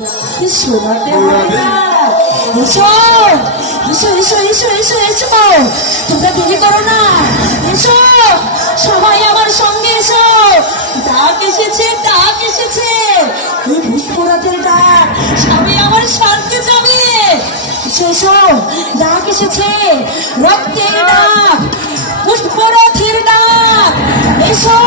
শোনাতে হবে না। এসো এসো এসো এসো এসো এসো, তোমরা দেরি করো না, এসো সবাই আমার সঙ্গে এসো। ডাক এসেছে, ডাক এসেছে, এই পুষ্পরাজের ডাক, সবাই আমার স্বর্গে যাবে। এসো এসো, ডাক এসেছে, রক্তের ডাক, পুষ্পরাজের ডাক, এসো।